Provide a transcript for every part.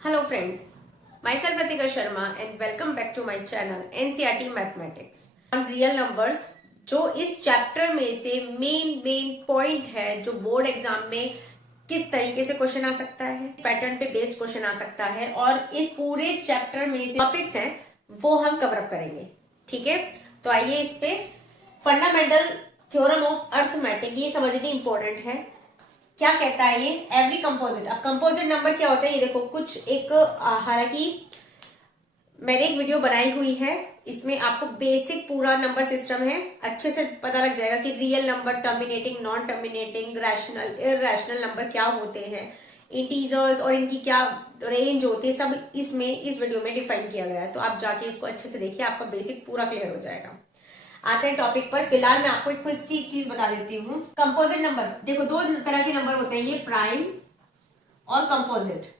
Hello friends, myself Ratika Sharma and welcome back to my channel NCERT Mathematics on real numbers। जो इस chapter में से main point है जो board exam में किस तरीके से क्वेश्चन आ सकता है, पैटर्न पे बेस्ड क्वेश्चन आ सकता है और इस पूरे चैप्टर में से टॉपिक्स हैं वो हम कवर अप करेंगे। ठीक है, तो आइए इस पे फंडामेंटल थ्योरम ऑफ अर्थमेटिक ये समझनी इंपॉर्टेंट है। क्या कहता है ये? Every composite. अब कंपोजिट नंबर क्या होता है ये देखो, कुछ एक हालांकि मैंने एक वीडियो बनाई हुई है, इसमें आपको बेसिक पूरा नंबर सिस्टम है, अच्छे से पता लग जाएगा कि real number, terminating, non terminating, rational, irrational number क्या होते हैं, इंटीजर्स और इनकी क्या रेंज होती है, सब इसमें इस वीडियो में डिफाइन किया गया है। तो आप जाके इसको अच्छे से देखिए, आपका बेसिक पूरा क्लियर हो जाएगा। आते हैं टॉपिक पर। फिलहाल मैं आपको एक क्विक सी चीज बता देती हूँ। कंपोजिट नंबर देखो, दो तरह के नंबर होते हैं, ये प्राइम और कंपोजिट।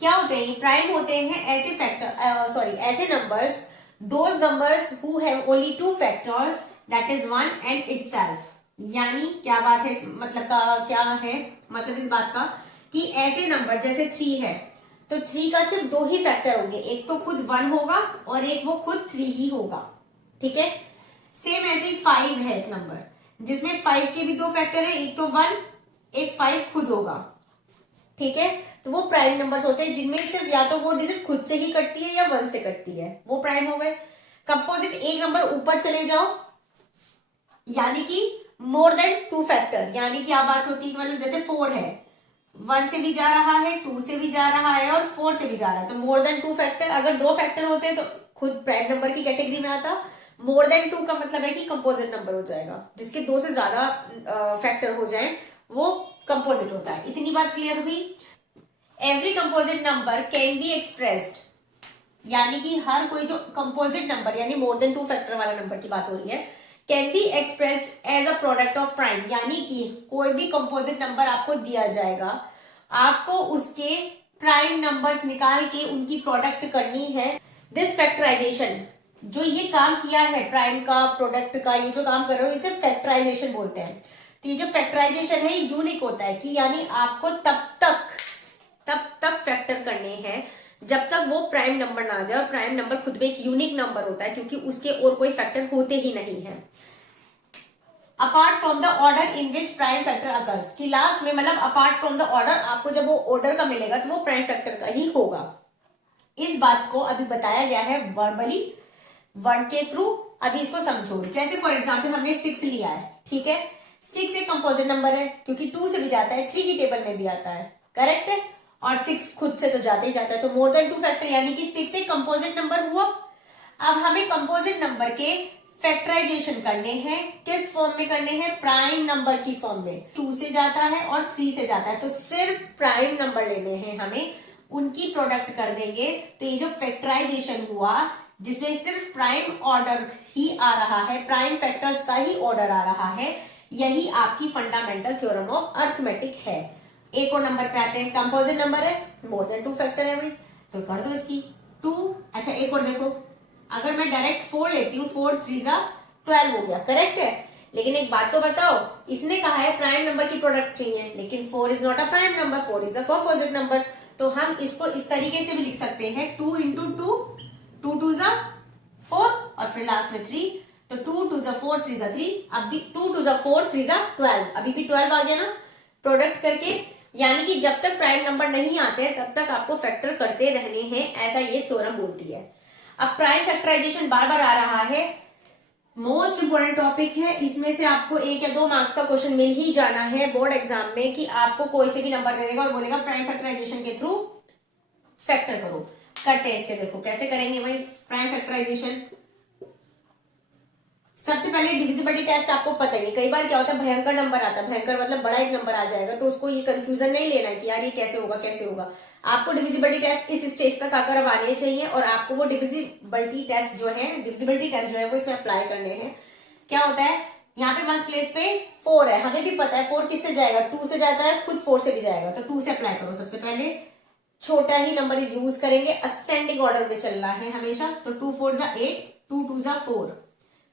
क्या होते हैं ये? प्राइम होते हैं ऐसे फैक्टर ऐसे numbers, those numbers who have only two factors that is one and itself. यानी क्या बात है, मतलब का क्या है, मतलब इस बात का कि ऐसे नंबर जैसे 3 है तो 3 का सिर्फ 2 ही फैक्टर होंगे, एक तो खुद 1 होगा और एक वो खुद 3 ही होगा। ठीक है, सेम ऐसे ही 5 है एक नंबर जिसमें 5 के भी 2 फैक्टर है, एक तो 1 एक 5 खुद होगा। ठीक है, तो वो प्राइम नंबर्स होते हैं जिनमें सिर्फ या तो वो डिजिट खुद से ही कटती है या 1 से कटती है, वो प्राइम हो गए। कंपोजिट एक नंबर ऊपर चले जाओ यानी कि मोर देन 2 फैक्टर, यानी क्या बात होती है, मतलब जैसे 4 है, 1 से भी जा रहा है, 2 से भी जा रहा है और 4 से भी जा रहा है, तो मोर देन 2 फैक्टर। अगर 2 फैक्टर होते हैं तो खुद प्राइम नंबर की कैटेगरी में आता। मोर देन 2 का मतलब है कि कंपोजिट नंबर हो जाएगा, जिसके 2 से ज्यादा फैक्टर हो जाए वो कंपोजिट होता है। इतनी बात क्लियर हुई। Every composite number can be expressed, यानी कि हर कोई जो कंपोजिट नंबर यानी मोर देन 2 फैक्टर वाला नंबर की बात हो रही है, can be expressed as a product of prime, यानी कि कोई भी कंपोजिट नंबर आपको दिया जाएगा, आपको उसके प्राइम नंबर्स निकाल के उनकी प्रोडक्ट करनी है। दिस फैक्टराइजेशन, जो ये काम किया है प्राइम का प्रोडक्ट का, ये जो काम कर रहे हो इसे फैक्टराइजेशन बोलते हैं। तो ये जो फैक्टराइजेशन है ये यूनिक होता है कि यानी आपको तब तक फैक्टर करने हैं जब तक वो प्राइम नंबर ना आ जाए। प्राइम नंबर खुद में एक यूनिक नंबर होता है क्योंकि उसके और कोई फैक्टर होते ही नहीं है। Apart from the order in which prime factor occurs, कि लास्ट में मतलब अपार्ट फ्रॉम द ऑर्डर, आपको जब वो ऑर्डर का मिलेगा तो वो प्राइम फैक्टर का ही होगा। इस बात को अभी बताया गया है वर्बली, वर्ड के थ्रू। अभी इसको समझो। जैसे फॉर एग्जाम्पल हमने 6 लिया है, ठीक है, 6 एक कंपोजिट नंबर है क्योंकि 2 से भी जाता है, 3 की टेबल में भी आता है, करेक्ट है, और 6 खुद से तो जाते ही जाता है, तो मोर देन 2 फैक्टर, यानी कि 6 एक कंपोजिट नंबर हुआ। अब हमें कंपोजिट नंबर के फैक्टराइजेशन करने हैं, किस फॉर्म में करने हैं? प्राइम नंबर की फॉर्म में। 2 से जाता है और 3 से जाता है, तो सिर्फ प्राइम नंबर लेने हैं हमें, उनकी प्रोडक्ट कर देंगे। तो ये जो फैक्टराइजेशन हुआ जिसमें सिर्फ प्राइम ऑर्डर ही आ रहा है, प्राइम फैक्टर्स का ही ऑर्डर आ रहा है, यही आपकी फंडामेंटल थ्योरम ऑफ अर्थमेटिक है। एक और नंबर पे आते हैं, कंपोजिट नंबर है, मोर देन 2 फैक्टर है भाई, तो कर दो इसकी 2। अच्छा एक और देखो, अगर मैं डायरेक्ट 4 लेती हूँ, 4 3 12 हो गया, करेक्ट है। लेकिन एक बात तो बताओ, इसने कहा है प्राइम नंबर की प्रोडक्ट चाहिए, लेकिन 4 is not a prime number, 4 is a composite number. तो हम इसको इस तरीके से भी लिख सकते हैं, 2 इंटू 2, 2 2 4 और फिर लास्ट में 3, तो 2 2 4 3 3, अब भी 2 2 4 3 12, अभी भी 12 आ गया ना प्रोडक्ट करके। यानी कि जब तक प्राइम नंबर नहीं आते तब तक आपको फैक्टर करते रहने हैं, ऐसा ये थ्योरम बोलती है। अब प्राइम फैक्टराइजेशन बार बार आ रहा है, मोस्ट इंपोर्टेंट टॉपिक है, इसमें से आपको 1 या 2 मार्क्स का क्वेश्चन मिल ही जाना है बोर्ड एग्जाम में, कि आपको कोई से भी नंबर दे देगा और बोलेगा प्राइम फैक्टराइजेशन के थ्रू फैक्टर करो। करते हैं इसके, देखो कैसे करेंगे भाई प्राइम फैक्टराइजेशन। सबसे पहले डिविजिबिलिटी टेस्ट आपको पता ही है, कई बार क्या होता है भयंकर नंबर आता है, भयंकर मतलब बड़ा एक नंबर आ जाएगा, तो उसको ये कंफ्यूजन नहीं लेना है कि यार ये कैसे होगा कैसे होगा। आपको डिविजिबिलिटी टेस्ट इस स्टेज तक आकर अब आने चाहिए और आपको वो डिविजिबिलिटी टेस्ट जो है वो इसमें अप्लाई करने हैं। क्या होता है यहाँ पे फर्स्ट प्लेस पे 4 है, हमें भी पता है 4 किससे जाएगा, 2 से जाता है, खुद 4 से भी जाएगा, तो 2 से अप्लाई करो। सबसे पहले छोटा ही नंबर यूज करेंगे, असेंडिंग ऑर्डर में चलना है हमेशा, तो 2 4 8, 2 2 4,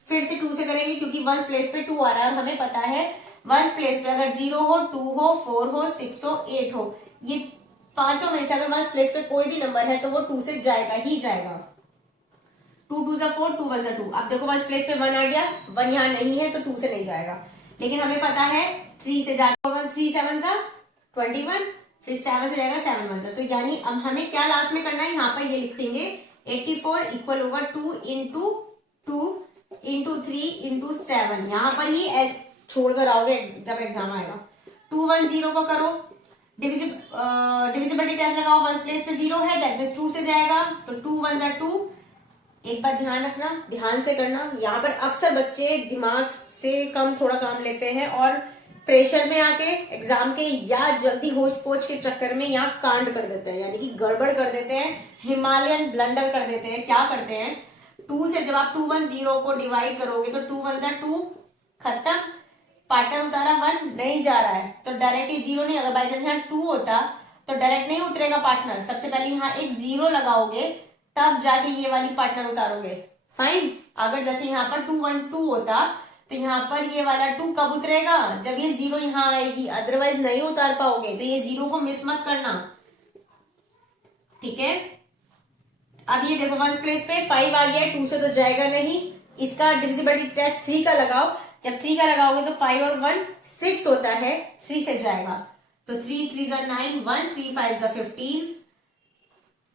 फिर से 2 से करेंगे क्योंकि 1 प्लेस पे 2 आ रहा है और हमें पता है 1 प्लेस पे अगर 0 हो, 2 हो, 4 हो, 6 हो, 8 हो, ये पांचों में से अगर वंस प्लेस पे कोई भी नंबर है तो वो 2 से जाएगा ही जाएगा। 2 2 जा 4, 2 1 जा 2। अब देखो वंस प्लेस पे 1 आ गया, 1 यहाँ नहीं है तो 2 से नहीं जाएगा, लेकिन हमें पता है 3 से जाएगा। 3 7 जा 21, फिर 7 से जाएगा 7 1 जा। तो यानी अब हमें क्या लास्ट में करना है, यहाँ पर ये लिखेंगे 84 इक्वल होगा 2 इंटू 2 इंटू 3 इंटू 7। यहाँ पर ही छोड़कर आओगे जब एग्जाम आएगा। 2 1 0 को करो, डिविजिबिलिटी टेस्ट लगाओ, वंस प्लेस पे 0 है दैट मींस 2 से जाएगा, तो 2 1 जा 2। एक बात ध्यान रखना, ध्यान से करना, यहाँ पर अक्सर बच्चे दिमाग से कम थोड़ा काम लेते हैं और प्रेशर में आके एग्जाम के या जल्दी होच पोच के चक्कर में यहाँ कांड कर देते हैं, यानी कि गड़बड़ कर देते हैं, हिमालयन ब्लंडर कर देते हैं। क्या करते हैं, 2 से जब आप 2 1 0 को डिवाइड करोगे तो 2 1 जा 2, खत्म, पार्टनर उतारा 1 नहीं जा रहा है तो डायरेक्ट ही 0 नहीं। अगर बाई चांस यहाँ 2 होता तो डायरेक्ट नहीं उतरेगा पार्टनर, सबसे पहले यहाँ एक 0 लगाओगे तब जाके ये वाली पार्टनर उतारोगे। फाइन। अगर जैसे यहाँ पर 2 1 2 होता तो यहाँ पर ये वाला 2 कब उतरेगा, जब ये 0 यहाँ आएगी, अदरवाइज नहीं उतार पाओगे। तो ये 0 को मिस मत करना, ठीक है। अब ये देखो वंस प्लेस पे 5 आ गया, 2 से तो जाएगा नहीं। इसका डिविजिबिलिटी टेस्ट 3 का लगाओ, जब 3 का लगाओगे तो 5 और 1 6 होता है, 3 से जाएगा। तो 3 3 जा 9, 1 3 5 जा 15,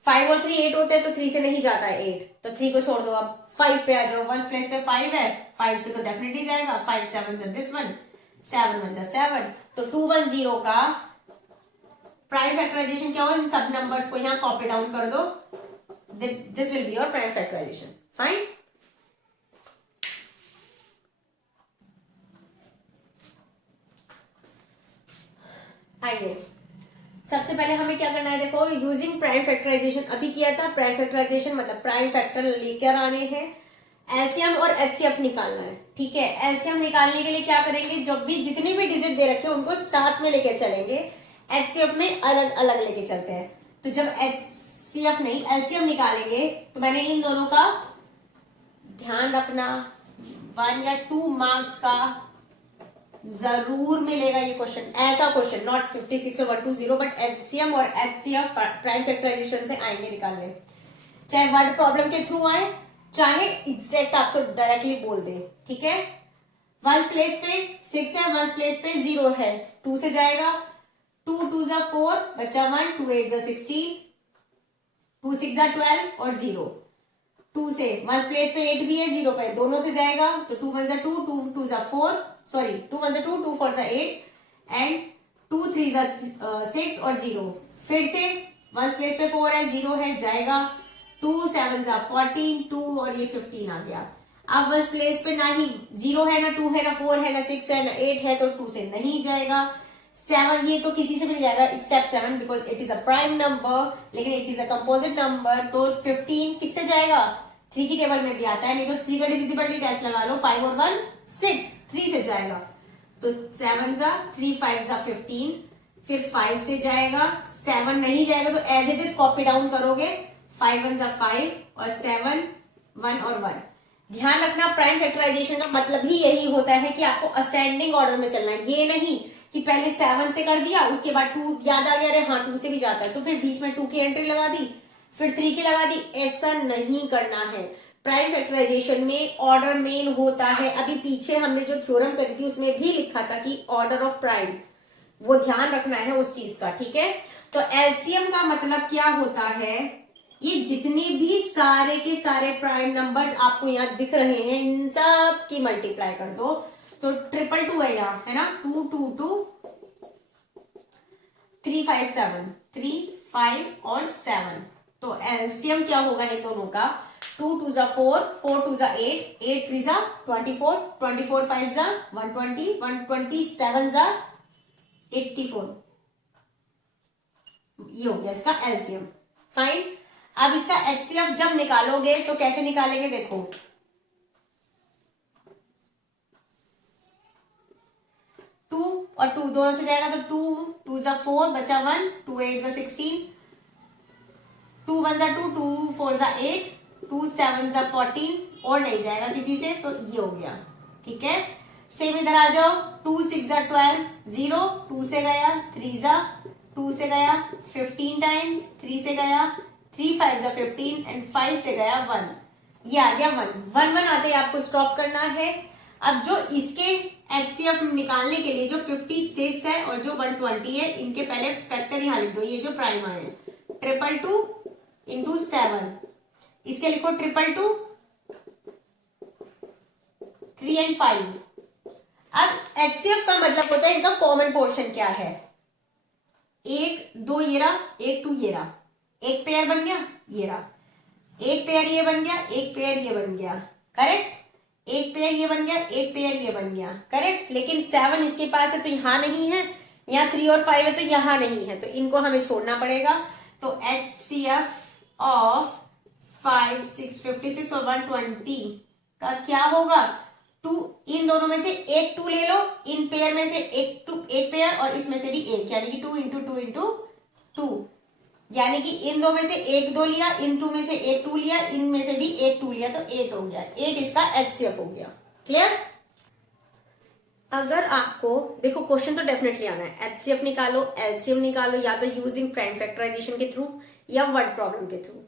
5 और 3 8 होते हैं तो 3 से नहीं जाता है 8, तो 3 को छोड़ दो। अब 5 पे आ जाओ, वंस प्लेस पे 5 है, 5 से तो डेफिनेटली जाएगा। 5 7 जा दिस वन, 7 1 जा 7। तो 2 1 0 का प्राइम फैक्टराइजेशन क्या हो, इन सब नंबर्स को यहाँ कॉपी डाउन कर दो, this will be your prime factorization. Fine. आइए सबसे पहले हमें क्या करना है, देखो यूजिंग प्राइम फैक्टराइजेशन अभी किया था। प्राइम फैक्टराइजेशन मतलब प्राइम फैक्टर लेकर आने हैं, एलसीएम और एचसीएफ निकालना है, ठीक है। एलसीएम निकालने के लिए क्या करेंगे, जब भी जितनी भी डिजिट दे रखे हैं उनको साथ में लेके चलेंगे, एचसीएफ में अलग अलग लेके चलते हैं। तो जब एचसीएफ नहीं एलसीएम निकालेंगे तो मैंने इन दोनों का ध्यान रखना, 1 या 2 मार्क्स का जरूर मिलेगा ये क्वेश्चन। ऐसा क्वेश्चन नॉट 56 और 120, बट एचसीएम और एचसीएफ प्राइम फैक्टराइजेशन से आएंगे निकालने, चाहे वर्ड प्रॉब्लम के थ्रू आए चाहे एग्जैक्ट आपसे डायरेक्टली बोल दे, ठीक है। वंस प्लेस पे 6 है, वंस प्लेस पे 0 है, 2 से जाएगा। 2 2 जा 4 बचा 1, 2 8 जा 16, 2 6 जा 12 और 0। 2 से वंस प्लेस पे 8 भी है, 0 पे दोनों से जाएगा, तो 2 1 जा 2, 2 2 जा 4, सॉरी 2 1 जा 2, 2 4 जा 8 एंड 2 3 जा 6 और 0। फिर से वंस प्लेस पे 4 है, 0 है, जाएगा। 2 7 जा 14, 2 और ये 15 आ गया। अब वंस प्लेस पे ना ही 0 है, ना 2 है, ना 4 है, ना 6 है, ना 8 है, तो 2 से नहीं जाएगा। 7 ये तो किसी से भी नहीं जाएगा except 7 because it is a prime number, लेकिन it is a composite number. तो 15 किससे जाएगा, 3 की टेबल में भी आता है, नहीं तो 3 का डिविजिबिलिटी टेस्ट लगा लो, 5 और 1 6, 3 से जाएगा। तो 7 जा 3 5 जा 15, फिर 5 से जाएगा, 7 नहीं जाएगा तो as it is copy down करोगे, 5 1 जा 5 और 7 1 और 1। ध्यान रखना प्राइम फैक्टराइजेशन का मतलब ही यही होता है कि आपको असेंडिंग ऑर्डर में चलना है। ये नहीं कि पहले 7 से कर दिया, उसके बाद 2 याद आ गया, अरे हाँ 2 से भी जाता है, तो फिर बीच में 2 की एंट्री लगा दी, फिर 3 की लगा दी। ऐसा नहीं करना है। प्राइम फैक्टराइजेशन में ऑर्डर मेन होता है। अभी पीछे हमने जो थ्योरम करी थी उसमें भी लिखा था कि ऑर्डर ऑफ प्राइम, वो ध्यान रखना है उस चीज का, ठीक है। तो एलसीएम का मतलब क्या होता है, ये जितने भी सारे के सारे प्राइम नंबर्स आपको यहाँ दिख रहे हैं इन सब की मल्टीप्लाई कर दो, तो 222 है यहाँ, है ना, 2 2 2 3 5 7, 3 5 और 7। तो एलसीएम क्या होगा इन दोनों का, 2 2 जा 4, 4 2 जा 8, 8 3 जा 24, 24 5 जा 120, 127 जा 84। ये हो गया इसका एलसीएम। फाइन। अब इसका एचसीएफ जब निकालोगे तो कैसे निकालेंगे, देखो 2 और 2 दोनों से जाएगा, तो 2 2 जा 4 बचा 1, 2 8 जा 16, 2 1 जा 2, 2 4 जा 8, 2 7 जा 14 और नहीं जाएगा किसी से, तो ये हो गया, ठीक है। सेम इधर आ जाओ, 2 6 जा 12, 0 2 से गया, 3 जा 2 से गया 15 टाइम्स, 3 से गया 3 5 15 एंड 5 से गया 1, ये आ गया 1 1 1 आते ही आपको स्टॉप करना है। अब जो इसके एचसीएफ निकालने के लिए जो 56 है और जो 120 है, इनके पहले फैक्टर यहां लिख दो, ये जो प्राइम आए हैं 222 इंटू 7, इसके लिखो 222 3 एंड 5। अब एचसीएफ का मतलब होता है इनका कॉमन पोर्शन क्या है, 1 2 ये रहा, 1 2 ये रहा, एक पेयर बन गया, ये रहा एक पेयर, ये बन गया एक पेयर, ये बन गया करेक्ट, एक पेयर ये बन गया, एक पेयर ये बन गया करेक्ट। लेकिन 7 इसके पास है तो यहां नहीं है, यहाँ 3 और 5 है तो यहां नहीं है, तो इनको हमें छोड़ना पड़ेगा। तो एचसीएफ ऑफ 5 6 56 और 120 का क्या होगा, 2, इन दोनों में से एक 2 ले लो, इन पेयर में से एक 2 एक पेयर और इसमें से भी एक, यानी कि 2 इंटू 2 इंटू 2, यानी कि इन दो में से एक 2 लिया, इन 2 में से एक 2 लिया, इनमें से भी एक 2 लिया, तो 8 हो गया, 8 इसका एचसीएफ हो गया। क्लियर। अगर आपको देखो क्वेश्चन तो डेफिनेटली आना है, एचसीएफ निकालो, एलसीएम निकालो, या तो यूजिंग प्राइम फैक्टराइजेशन के थ्रू या वर्ड प्रॉब्लम के थ्रू।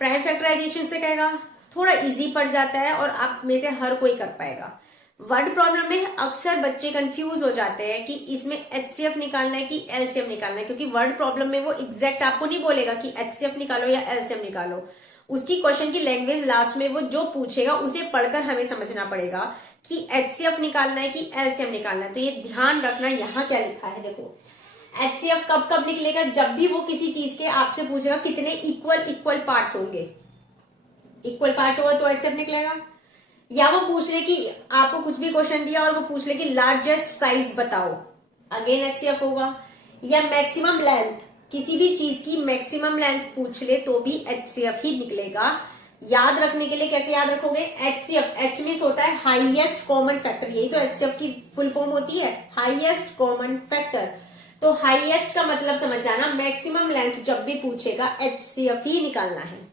प्राइम फैक्टराइजेशन से कहेगा थोड़ा इजी पड़ जाता है और आप में से हर कोई कर पाएगा। वर्ड प्रॉब्लम में अक्सर बच्चे कंफ्यूज हो जाते हैं कि इसमें एचसीएफ निकालना है कि एलसीएम निकालना है, क्योंकि वर्ड प्रॉब्लम में वो एग्जैक्ट आपको नहीं बोलेगा कि एचसीएफ निकालो या एलसीएम निकालो, उसकी क्वेश्चन की लैंग्वेज लास्ट में वो जो पूछेगा उसे पढ़कर हमें समझना पड़ेगा कि एचसीएफ निकालना है कि एलसीएम निकालना है। तो ये ध्यान रखना, यहाँ क्या लिखा है देखो, एचसीएफ कब कब निकलेगा, जब भी वो किसी चीज के आपसे पूछेगा कितने इक्वल पार्ट्स होंगे, इक्वल पार्ट्स होगा तो एचसीएफ निकलेगा। या वो पूछ ले कि आपको कुछ भी क्वेश्चन दिया और वो पूछ ले कि लार्जेस्ट साइज बताओ, अगेन एचसीएफ होगा। या मैक्सिमम लेंथ, किसी भी चीज की मैक्सिमम लेंथ पूछ ले तो भी एचसीएफ ही निकलेगा। याद रखने के लिए कैसे याद रखोगे, एचसीएफ, एच मींस होता है हाईएस्ट कॉमन फैक्टर, यही तो एचसीएफ की फुल फॉर्म होती है, हाईएस्ट कॉमन फैक्टर। तो हाईएस्ट का मतलब समझ जाना, मैक्सिमम लेंथ जब भी पूछेगा एचसीएफ ही निकालना है।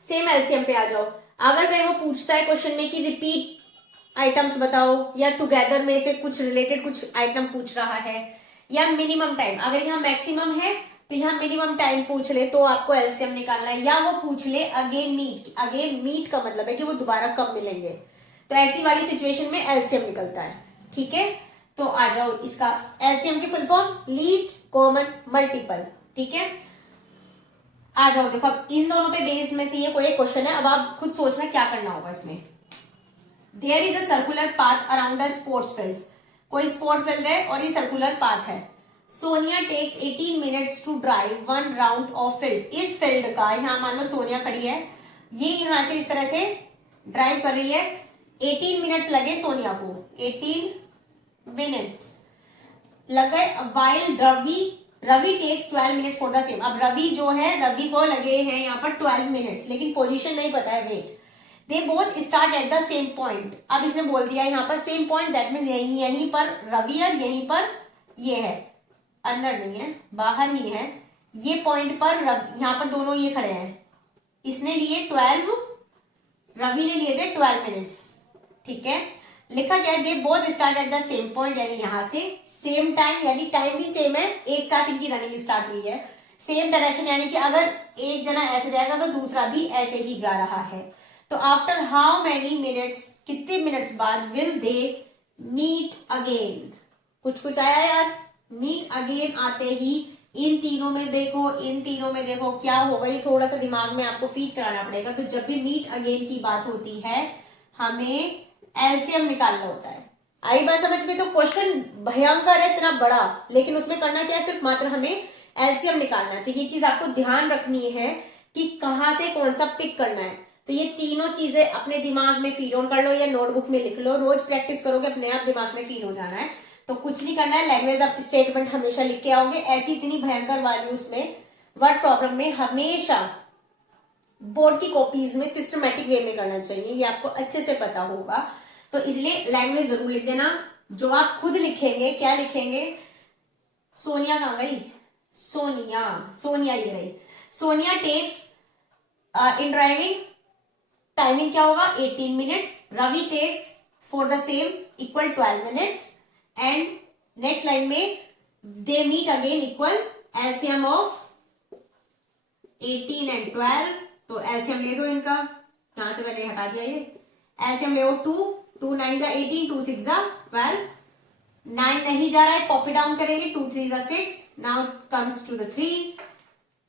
सेम एलसीएम पे आ जाओ, अगर कहीं वो पूछता है क्वेश्चन में कि रिपीट आइटम्स बताओ या टुगेदर में से कुछ रिलेटेड कुछ आइटम पूछ रहा है, या मिनिमम टाइम, अगर यहाँ मैक्सिमम है तो यहाँ मिनिमम टाइम पूछ ले तो आपको एलसीएम निकालना है। या वो पूछ ले अगेन मीट, अगेन मीट का मतलब है कि वो दोबारा कब मिलेंगे, तो ऐसी वाली सिचुएशन में एलसीएम निकलता है। ठीक है, तो आ जाओ, इसका एलसीएम की full form least common multiple. ठीक है, आ जाओ देखो, अब इन दोनों पे बेस में से ये कोई एक क्वेश्चन है, अब आप खुद सोचना क्या करना होगा इसमें। There is a circular path around a sports field, कोई स्पोर्ट फील्ड है और ये सर्कुलर पाथ है। Sonia takes 18 minutes to drive 1 round of field, इस फील्ड का, यहाँ मान लो सोनिया खड़ी है, ये यहां से इस तरह से ड्राइव कर रही है, 18 मिनट्स लगे सोनिया को, 18 मिनट्स लगे, while Ravi takes 12 minute for the same. अब रवि जो है, रवि को लगे हैं यहाँ पर 12 मिनट्स, लेकिन पोजीशन नहीं पता है, wait. They both start at the same point, अब इसने बोल दिया यहाँ पर सेम पॉइंट, दैट मीन्स यहीं पर रवि है, यहीं पर ये है, अंदर नहीं है, बाहर ही है, ये पॉइंट पर यहाँ पर दोनों ये खड़े हैं, इसने लिए 12, रवि ने लिए थे 12 मिनट्स। ठीक है, लिखा क्या है, दे both start at the same point, यानी यहां से सेम टाइम, यानी टाइम भी सेम है, एक साथ इनकी रनिंग स्टार्ट हुई है। सेम डायरेक्शन, यानी कि अगर एक जना ऐसे जाएगा तो दूसरा भी ऐसे ही जा रहा है। तो आफ्टर हाउ मेनी मिनट्स, कितने मिनट्स बाद, विल दे मीट अगेन, कुछ आया यार, मीट अगेन आते ही इन तीनों में देखो, इन तीनों में देखो क्या होगा, ये थोड़ा सा दिमाग में आपको फीड कराना पड़ेगा। तो जब भी मीट अगेन की बात होती है हमें एलसीएम निकालना होता है। आई बात समझ में। तो क्वेश्चन भयंकर है, इतना बड़ा, लेकिन उसमें करना क्या है, सिर्फ मात्र हमें एलसीएम निकालना है। तो ये चीज आपको ध्यान रखनी है कि कहां से कौन सा पिक करना है। तो ये तीनों चीजें अपने दिमाग में फीड ऑन कर लो या नोटबुक में लिख लो, रोज प्रैक्टिस करोगे, अपने आप दिमाग में फीड हो जाना है। तो कुछ नहीं करना है, लैंग्वेज ऑफ स्टेटमेंट हमेशा लिख के आओगे, ऐसी इतनी भयंकर वैल्यूज में वर्ड प्रॉब्लम में हमेशा बोर्ड की कॉपीज में सिस्टमैटिक वे में करना चाहिए, ये आपको अच्छे से पता होगा। तो इसलिए लैंग्वेज जरूर लिख देना। जो आप खुद लिखेंगे, क्या लिखेंगे, सोनिया कहाँ गई, सोनिया ये रही, Sonia takes in driving, timing क्या होगा 18 minutes, Ravi takes for the same equal 12 minutes, and next line में they meet again equal LCM of 18 and 12, तो एलसीएम ले दो इनका, यहां से मैंने हटा दिया ये, एलसीएम ले 2 9 जा 18, 2 6 जा 12, 9 नहीं जा रहा है, कॉपी डाउन करेंगे, 2 3 जा 6, नाउ कम्स टू द 3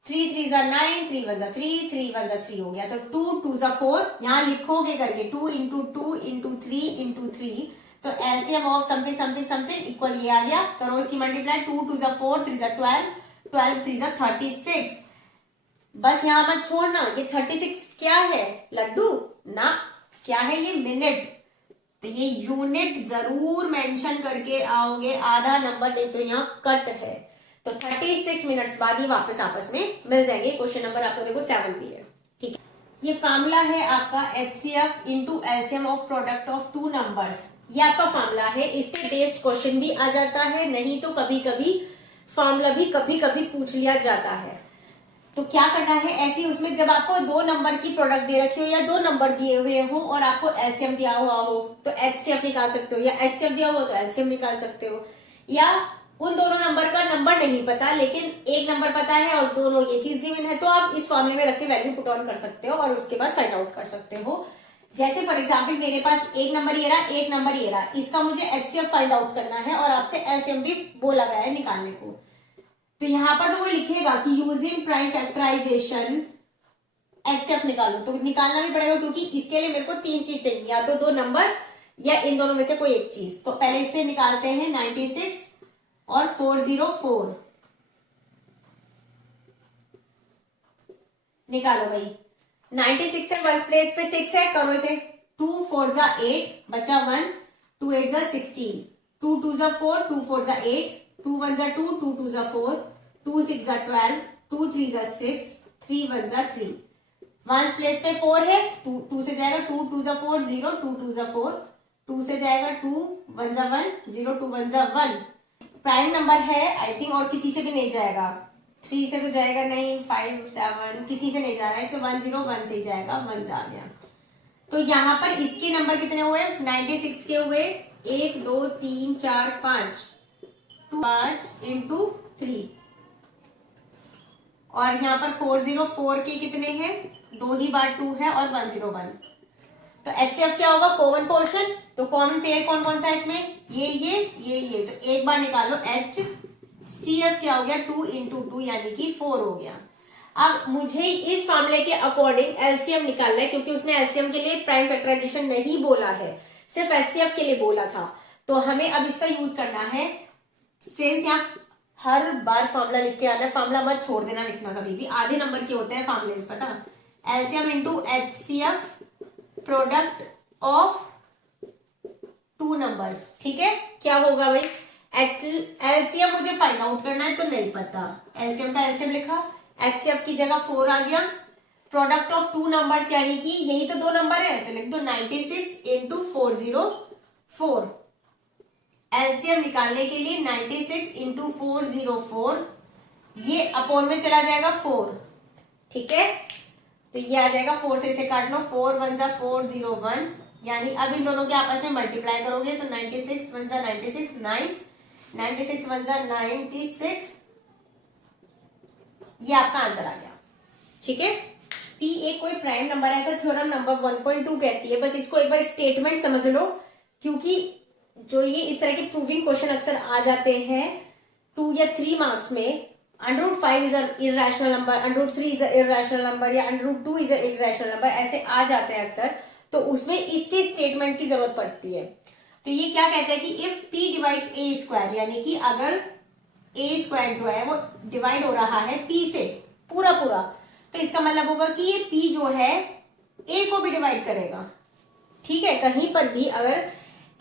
3 जा 9, 3 1 जा 3, 3 1 जा 3 हो गया, तो 2 2 जा 4, यहां लिखोगे करके 2 इंटू 2 इंटू 3 इंटू 3, तो LCM of something something something equal ये आ गया, करो इसकी मल्टीप्लाई, 2 2 जा 4, 3 जा 12, 12 3 जा 36, बस यहां मत छोड़ना, ये 36 क्या है लड्डू ना, क्या है ये मिनट, तो ये यूनिट जरूर मेंशन करके आओगे, आधा नंबर नहीं तो यहाँ कट है, तो 36 मिनट्स बाद ये वापस आपस में मिल जाएंगे। क्वेश्चन नंबर आपको देखो 7 भी है, ठीक है। ये फार्मूला है आपका HCF into LCM of product of two numbers, ये आपका फार्मूला है, इस पे बेस्ड क्वेश्चन भी आ जाता है, नहीं तो कभी कभी फार्मूला भी कभी कभी पूछ लिया जाता है। तो क्या करना है ऐसी, उसमें जब आपको दो नंबर की प्रोडक्ट दे रखी हो या दो नंबर दिए हुए हो और आपको एलसीएम दिया हुआ हो तो एचसीएफ निकाल सकते हो, या एचसीएफ दिया हुआ तो एलसीएम निकाल सकते हो, या उन दोनों नंबर का नंबर नहीं पता लेकिन एक नंबर पता है और दोनों ये चीज गिवन है, तो आप इस फॉर्मूले में रख के वैल्यू पुट ऑन कर सकते हो और उसके बाद फाइंड आउट कर सकते हो। जैसे फॉर एग्जाम्पल मेरे पास एक नंबर ये रहा, एक नंबर ये रहा, इसका मुझे एचसीएफ फाइंड आउट करना है और आपसे एलसीएम भी बोला गया है निकालने को, तो यहां पर तो वो लिखेगा कि यूजिंग प्राइम फैक्टराइजेशन एचसीएफ निकालो, तो निकालना भी पड़ेगा क्योंकि इसके लिए मेरे को तीन चीज चाहिए, या तो दो नंबर या इन दोनों में से कोई एक चीज। तो पहले इससे निकालते हैं 96 और 404, निकालो भाई। 96 है वन प्लेस पे 6 है, करो इसे 2 4 जा 8 बचा 1, 2 8 जा 16, 2 2 जा 4, 2 4 जा 8, 2 1 जा 2, 2 2 जा 4, 2 6 जा 12, 2 3 जा 6, 3 1 जा 3, वंस प्लेस पे 4 है, 2 से जाएगा 2 2 जा 4 0, 2 2 जा 4, 2 से जाएगा 2 1 जा 1 0, 2 1 जा 1, प्राइम नंबर है आई थिंक, और किसी से भी नहीं जाएगा, 3 से तो जाएगा नहीं, 5 7 किसी से नहीं जा रहा है, तो 1 0 1 से ही जाएगा, 1 आ गया। तो यहाँ पर इसके नंबर कितने हुए 96 के हुए 1 2 3 4 5, 5 इंटू 3, और यहाँ पर 404 के कितने हैं, 2 ही बार 2 है और 101, तो एचसीएफ क्या होगा कॉमन पोर्शन, तो कॉमन पेयर कौन कौन सा है इसमें, ये, तो एक बार निकालो HCF क्या हो गया 2 इंटू 2 यानी कि 4 हो गया। अब मुझे इस फार्मूले के अकॉर्डिंग एलसीएम निकालना है क्योंकि उसने एलसीएम के लिए प्राइम फैक्टराइजेशन नहीं बोला है, सिर्फ एचसीएफ के लिए बोला था, तो हमें अब इसका यूज करना है। सिंस यहाँ हर बार फार्मूला लिख के आना है, फार्मूला मत छोड़ देना लिखना कभी भी, आधे नंबर के होते हैं फार्मूले पता, LCM into HCF product of two numbers, ठीक है। क्या होगा भाई एलसीएम मुझे फाइंड आउट करना है तो नहीं पता, एलसीएम का एलसीएम लिखा, एचसीएफ की जगह 4 आ गया, प्रोडक्ट ऑफ टू नंबर्स यानी कि यही तो दो नंबर है तो लिख दो 96 इंटू 404, एलसीएम निकालने के लिए 96 इंटू 404, ये अपोन में चला जाएगा 4, ठीक है, तो ये आ जाएगा 4 से इसे काट लो, 4 1 जा 401, यानी अब इन दोनों के आपस में मल्टीप्लाई करोगे तो 96 1 जा 96 9, 96 1 जा 96, ये आपका आंसर आ गया, ठीक है। P एक कोई प्राइम नंबर है, ऐसा थ्योरम नंबर 1.2 कहती है, बस इसको एक बार स्टेटमेंट समझ लो क्योंकि जो ये इस तरह के प्रूविंग क्वेश्चन अक्सर आ जाते हैं 2 या 3 मार्क्स में, √5 is irrational number, √3 is irrational number या √2 इज इरेशनल नंबर, ऐसे आ जाते हैं अक्सर, तो उसमें इसके स्टेटमेंट की जरूरत पड़ती है। तो ये क्या कहते हैं कि if P divides A square, यानी कि अगर A स्क्वायर जो है वो डिवाइड हो रहा है P से पूरा पूरा, तो इसका मतलब होगा कि ये P जो है A को भी डिवाइड करेगा, ठीक है। कहीं पर भी अगर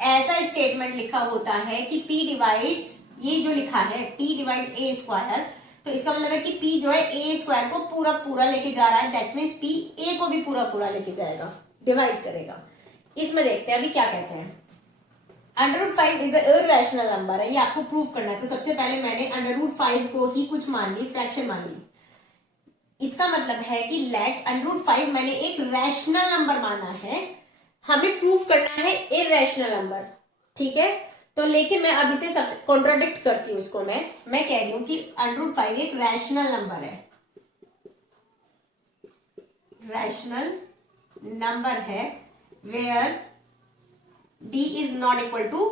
ऐसा स्टेटमेंट लिखा होता है कि P डिवाइड्स, ये जो लिखा है P डिवाइड्स A स्क्वायर, तो इसका मतलब है कि P जो है A स्क्वायर को पूरा पूरा लेके जा रहा है, दैट मीन्स P A को भी पूरा पूरा लेके जाएगा, डिवाइड करेगा। इसमें देखते हैं अभी क्या कहते हैं। √5 इज इरेशनल नंबर है, ये आपको प्रूव करना है, तो सबसे पहले मैंने √5 को ही कुछ मान ली, फ्रैक्शन मान ली। इसका मतलब है कि लेट √5 मैंने एक रैशनल नंबर माना है, हमें प्रूव करना है इरेशनल नंबर, ठीक है। तो लेकिन मैं अब इसे सबसे कॉन्ट्राडिक्ट करती हूँ इसको। मैं कह रही हूँ कि √5 एक रैशनल नंबर है, रैशनल नंबर है where d is not equal to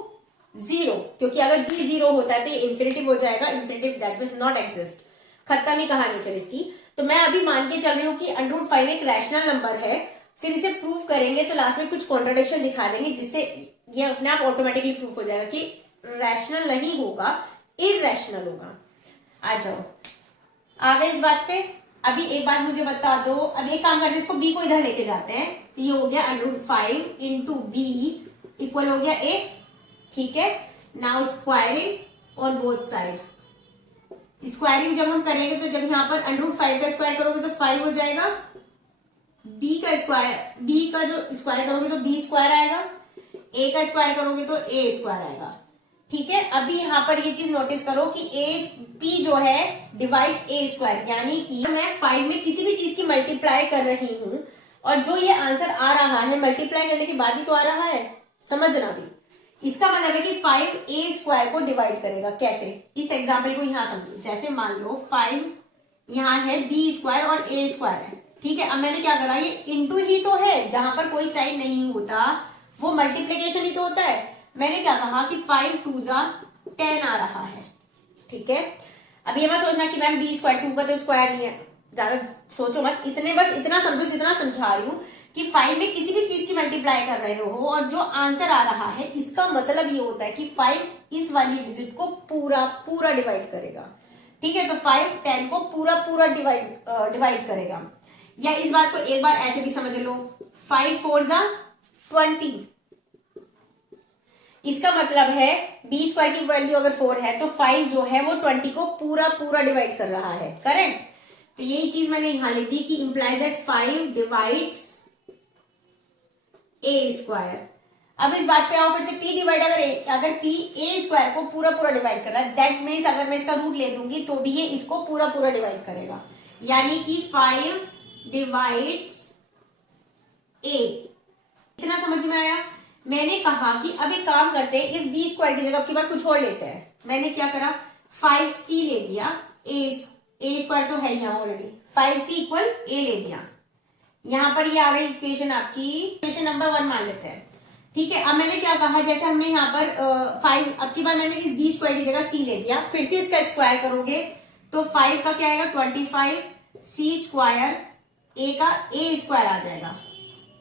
0, क्योंकि अगर d 0 होता है तो ये इन्फिनिटिव हो जाएगा, infinitive that means not exist, खत्म ही कहानी फिर इसकी। तो मैं अभी मान के चल रही हूँ कि √5 एक रैशनल नंबर है, फिर इसे प्रूव करेंगे तो लास्ट में कुछ कॉन्ट्रडिक्शन दिखा देंगे जिससे ये अपने आप ऑटोमेटिकली प्रूफ हो जाएगा कि रैशनल नहीं होगा, इररैशनल होगा। आ जाओ, आ गए इस बात पे। अभी एक बात मुझे बता दो, अब एक काम करते हैं, इसको b को इधर लेके जाते हैं, तो ये हो गया √5 इंटू बी इक्वल हो गया a, ठीक है। Now squaring on both side, squaring जब हम करेंगे तो जब यहाँ पर √5 का स्क्वायर करोगे तो 5 हो जाएगा, b का स्क्वायर, b का जो स्क्वायर करोगे तो b स्क्वायर आएगा, a का स्क्वायर करोगे तो a स्क्वायर आएगा, ठीक है। अभी यहाँ पर ये चीज नोटिस करो कि p जो है डिवाइड्स a स्क्वायर, यानी कि मैं 5 में किसी भी चीज की मल्टीप्लाई कर रही हूँ और जो ये आंसर आ रहा है मल्टीप्लाई करने के बाद ही तो आ रहा है, समझना भी। इसका मतलब है कि 5a स्क्वायर को डिवाइड करेगा, कैसे, इस एग्जाम्पल को यहाँ समझो। जैसे मान लो 5 यहाँ है, b स्क्वायर और a स्क्वायर है, ठीक है। अब मैंने क्या करा, ये इंटू ही तो है, जहां पर कोई साइन नहीं होता वो मल्टीप्लीकेशन ही तो होता है। मैंने क्या कहा कि 5 2 10 आ रहा है, ठीक है। अब ये मत सोचना कि मैम b स्क्वायर 2 का तो स्क्वायर नहीं है, ज्यादा सोचो मत, इतने बस इतना समझो जितना समझा रही हूँ कि 5 में किसी भी चीज की मल्टीप्लाई कर रहे हो और जो आंसर आ रहा है, इसका मतलब ये होता है कि 5 इस वाली डिजिट को पूरा पूरा डिवाइड करेगा, ठीक है। तो 5 10 को पूरा पूरा डिवाइड करेगा। या इस बात को एक बार ऐसे भी समझ लो, 5 4 20, इसका मतलब है b स्क्वायर की वैल्यू अगर 4 है तो 5 जो है वो 20 को पूरा पूरा डिवाइड कर रहा है, करेक्ट। तो यही चीज मैंने यहां लिख दी कि imply that 5 divides a square. अब इस बात पे आओ फिर से, p डिवाइड अगर p a स्क्वायर को पूरा पूरा डिवाइड कर रहा है, दैट मीन्स अगर मैं इसका रूट ले दूंगी तो भी ये इसको पूरा पूरा डिवाइड करेगा, यानी कि 5 डिवाइड्स a। इतना समझ में आया। मैंने कहा कि अब एक काम करते हैं, इस b स्क्वायर की जगह अब की बार कुछ और लेते हैं। मैंने क्या करा, 5c ले दिया, a स्क्वायर तो है यहाँ ऑलरेडी, 5c इक्वल a ले दिया। यहाँ पर ये आ गई इक्वेशन आपकी, इक्वेशन नंबर 1 मान लेते हैं, ठीक है। अब मैंने क्या कहा, जैसे हमने यहाँ पर 5, अब की बार मैंने इस b स्क्वायर की जगह c ले दिया, फिर से इसका स्क्वायर करोगे तो 5 का क्या आएगा 25, c स्क्वायर, a का a स्क्वायर आ जाएगा,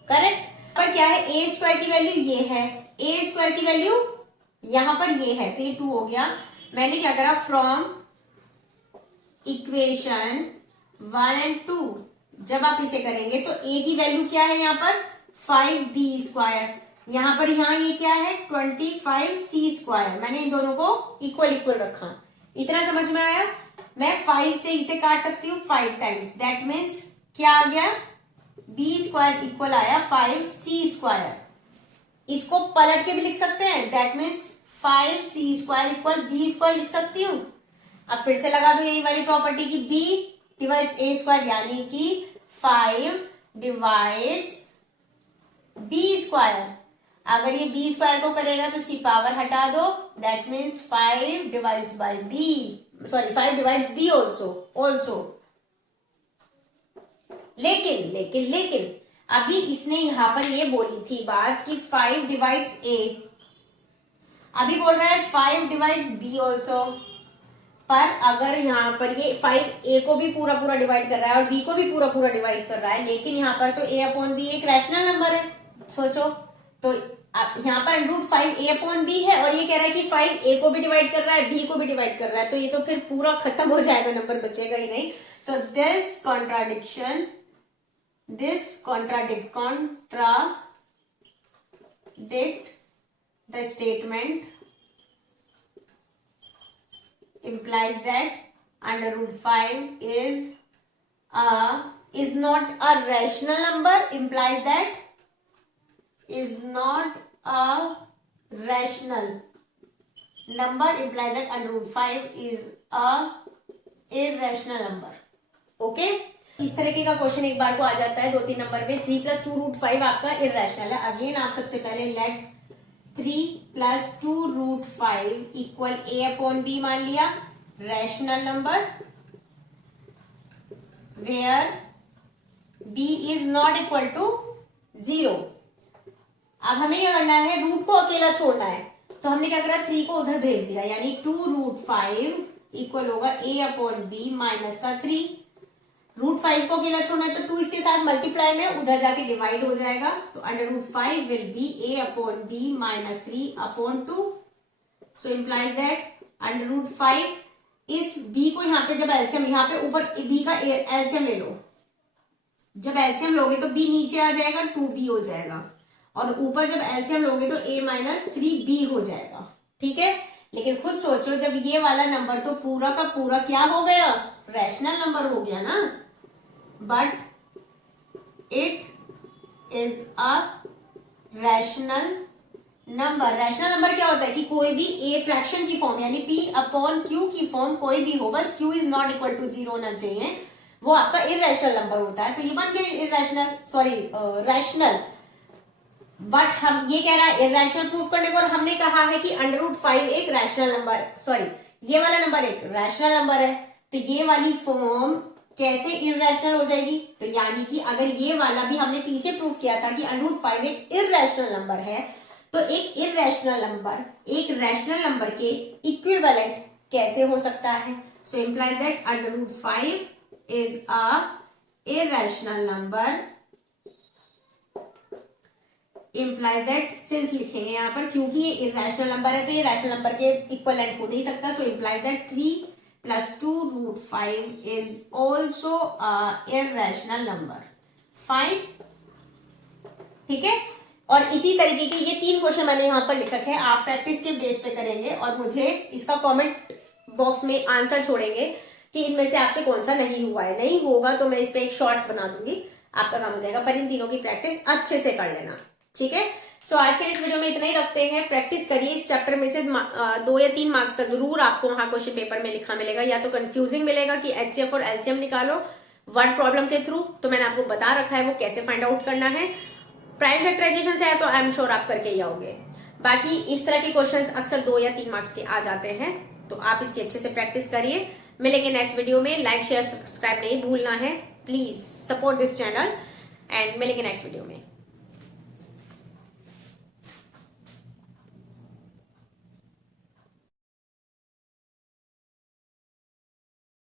करेक्ट। पर क्या है, a स्क्वायर की वैल्यू ये है, a स्क्वायर की वैल्यू यहां पर ये है, तो ये 2 हो गया। मैंने क्या करा, फ्रॉम इक्वेशन 1 और 2 जब आप इसे करेंगे तो a की वैल्यू क्या है यहाँ पर 5b स्क्वायर, यहाँ पर यहाँ ये क्या है 25c स्क्वायर। मैंने इन दोनों को इक्वल इक्वल रखा, इतना समझ में आया। मैं 5 से इसे काट सकती हूँ 5 टाइम्स, दैट मीन्स क्या आ गया, b स्क्वायर इक्वल आया 5c स्क्वायर। इसको पलट के भी लिख सकते हैं, that means 5c square equal b square लिख सकती हूँ। अब फिर से लगा दो यही वाली प्रॉपर्टी की b डिवाइड्स a स्क्वायर, यानी कि 5 डिवाइड्स b स्क्वायर। अगर ये b स्क्वायर को करेगा तो इसकी पावर हटा दो, that means 5 divides bye b, sorry 5 divides b also. लेकिन अभी इसने यहां पर ये बोली थी बात कि 5 डिवाइड्स a, अभी बोल रहा है 5 डिवाइड्स b ऑल्सो। पर अगर यहाँ पर ये 5 a को भी पूरा पूरा डिवाइड कर रहा है और b को भी पूरा पूरा डिवाइड कर रहा है, लेकिन यहाँ पर तो a अपॉन b एक रैशनल नंबर है, सोचो। तो यहाँ पर √5 a अपॉन b है और ये कह रहा है कि 5 a को भी डिवाइड कर रहा है, b को भी डिवाइड कर रहा है, तो ये तो फिर पूरा खत्म हो जाएगा, नंबर बचेगा ही नहीं। So this contradict the statement implies that √5 is not a rational number, implies that is not a rational number, implies that √5 is a irrational number. Okay? इस तरीके का क्वेश्चन एक बार को आ जाता है 2-3 नंबर पे। 3 + 2 √5 आपका इररेशनल है। अगेन आप सबसे पहले let 3 plus 2√5 equal a upon b मान लिया rational number where b is not equal to 0। अब हमें क्या करना है, रूट को अकेला छोड़ना है, तो हमने क्या करा, 3 को उधर भेज दिया, यानी 2√5 इक्वल होगा a अपॉन बी माइनस का 3। √5 को अकेला छोड़ना है तो 2 इसके साथ मल्टीप्लाई में उधर जाके डिवाइड हो जाएगा, तो √5 will be a upon b minus 3 upon 2। So implies that √5 is b को यहाँ पे जब एलसीएम, यहाँ पे ऊपर b का एलसीएम ले लो, जब एलसीएम लोगे तो b नीचे आ जाएगा, 2b हो जाएगा, और ऊपर जब एलसीएम लोगे तो a माइनस 3b हो जाएगा। ठीक है, लेकिन खुद सोचो, जब ये वाला नंबर तो पूरा का पूरा क्या हो गया, रैशनल नंबर हो गया ना, but it is a rational number. Rational number क्या होता है कि कोई भी a फ्रैक्शन की फॉर्म यानी p अपॉन q की फॉर्म कोई भी हो, बस q is not equal to 0 होना चाहिए, वो आपका इररेशनल नंबर होता है। तो ये बन गया इररेशनल, सॉरी रैशनल। बट हम ये कह रहा है इररेशनल प्रूफ करने को, और हमने कहा है कि √5 एक रैशनल नंबर, सॉरी ये वाला नंबर एक रैशनल नंबर है, तो ये वाली फॉर्म कैसे इररेशनल हो जाएगी, तो यानी कि अगर ये वाला भी हमने पीछे प्रूफ किया था कि √5 एक इररेशनल नंबर है, तो एक इररेशनल नंबर एक रैशनल नंबर के इक्विवेलेंट कैसे हो सकता है। सो implies that √5 is a irrational number, implies that, since लिखेंगे यहाँ पर क्योंकि ये इररेशनल नंबर है तो ये रैशनल नंबर के इक्विवेलेंट हो नहीं सकता। सो implies that 3 plus 2√5 is also a irrational number. Fine, ठीक है। और इसी तरीके के ये 3 क्वेश्चन मैंने यहाँ पर लिख रखे हैं, आप प्रैक्टिस के बेस पे करेंगे और मुझे इसका कमेंट बॉक्स में आंसर छोड़ेंगे कि इनमें से आपसे कौन सा नहीं हुआ है। नहीं होगा तो मैं इस पे एक शॉर्ट्स बना दूंगी, आपका काम हो जाएगा, पर इन तीनों की प्रैक्टिस अच्छे से कर लेना। ठीक है, सो आज के इस वीडियो में इतना ही रखते हैं। प्रैक्टिस करिए, इस चैप्टर में से 2 या 3 मार्क्स का जरूर आपको वहां क्वेश्चन पेपर में लिखा मिलेगा, या तो कंफ्यूजिंग मिलेगा कि एचसीएफ और एलसीएम निकालो वर्ड प्रॉब्लम के थ्रू, तो मैंने आपको बता रखा है वो कैसे फाइंड आउट करना है। प्राइम फैक्टराइजेशन से है तो आई एम श्योर आप करके ही आओगे। बाकी इस तरह के क्वेश्चंस अक्सर 2 या 3 मार्क्स के आ जाते हैं, तो आप इसकी अच्छे से प्रैक्टिस करिए। मिलेंगे नेक्स्ट वीडियो में। लाइक शेयर सब्सक्राइब नहीं भूलना है, please support this channel, and मिलेंगे नेक्स्ट वीडियो में।